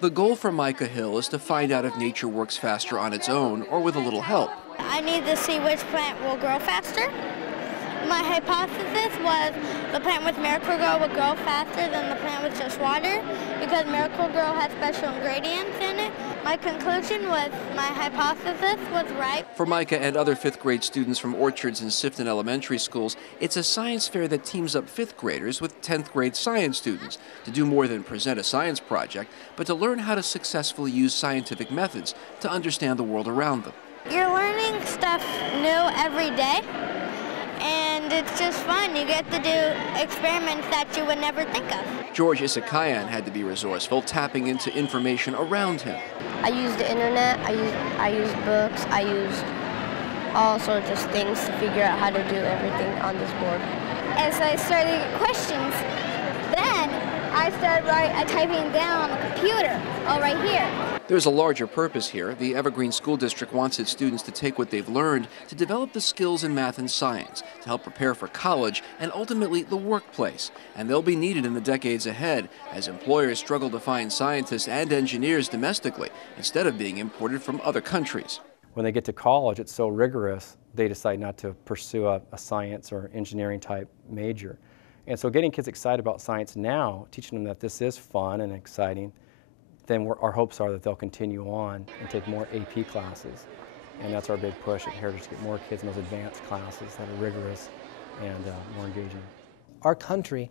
The goal for Micah Hill is to find out if nature works faster on its own or with a little help. I need to see which plant will grow faster. My hypothesis was the plant with Miracle-Gro would grow faster than the plant with just water because Miracle-Gro has special ingredients in it. My conclusion was my hypothesis was right. For Micah and other 5th grade students from Orchards and Sifton elementary schools, it's a science fair that teams up 5th graders with 10th grade science students to do more than present a science project, but to learn how to successfully use scientific methods to understand the world around them. You're learning stuff new every day. And it's just fun. You get to do experiments that you would never think of. George Isakayan had to be resourceful, tapping into information around him. I used the internet, I used books, I used all sorts of things to figure out how to do everything on this board. As I started to get questions, then I started typing down on the computer, right here. There's a larger purpose here. The Evergreen School District wants its students to take what they've learned to develop the skills in math and science to help prepare for college and ultimately the workplace. And they'll be needed in the decades ahead as employers struggle to find scientists and engineers domestically instead of being imported from other countries. When they get to college, it's so rigorous, they decide not to pursue a science or engineering type major. And so getting kids excited about science now, teaching them that this is fun and exciting, then our hopes are that they'll continue on and take more AP classes. And that's our big push at Heritage, to get more kids in those advanced classes that are rigorous and more engaging. Our country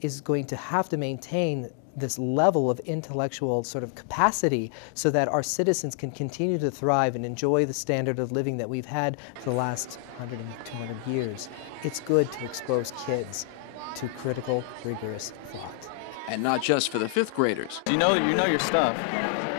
is going to have to maintain this level of intellectual sort of capacity so that our citizens can continue to thrive and enjoy the standard of living that we've had for the last 100 and 200 years. It's good to expose kids to critical, rigorous thought. And not just for the 5th graders. You know your stuff,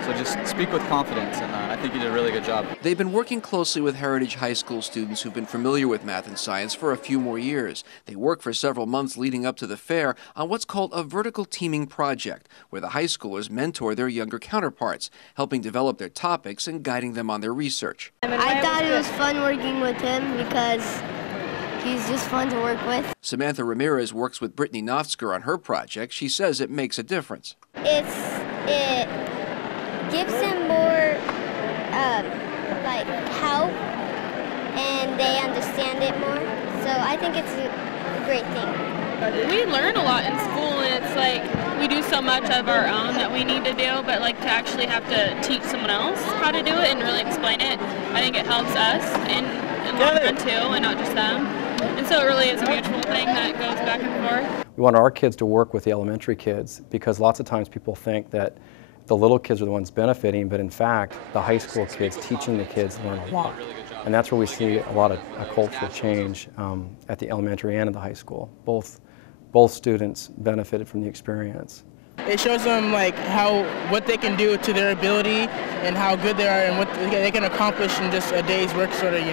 so just speak with confidence, and I think you did a really good job. They've been working closely with Heritage High School students who've been familiar with math and science for a few more years. They work for several months leading up to the fair on what's called a vertical teaming project, where the high schoolers mentor their younger counterparts, helping develop their topics and guiding them on their research. I thought it was fun working with him because he's just fun to work with. Samantha Ramirez works with Brittany Noftsker on her project. She says it makes a difference. It gives them more help, and they understand it more. So I think it's a great thing. We learn a lot in school, and it's like we do so much of our own that we need to do, but like to actually have to teach someone else how to do it and really explain it, I think it helps us in the long run too, and not just them. And so it really is a mutual thing that goes back and forth. We want our kids to work with the elementary kids because lots of times people think that the little kids are the ones benefiting, but in fact, the high school kids teaching the kids learn a lot. And that's where we see a lot of cultural change at the elementary and at the high school. Both students benefited from the experience. It shows them what they can do to their ability and how good they are and what they can accomplish in just a day's work, sort of,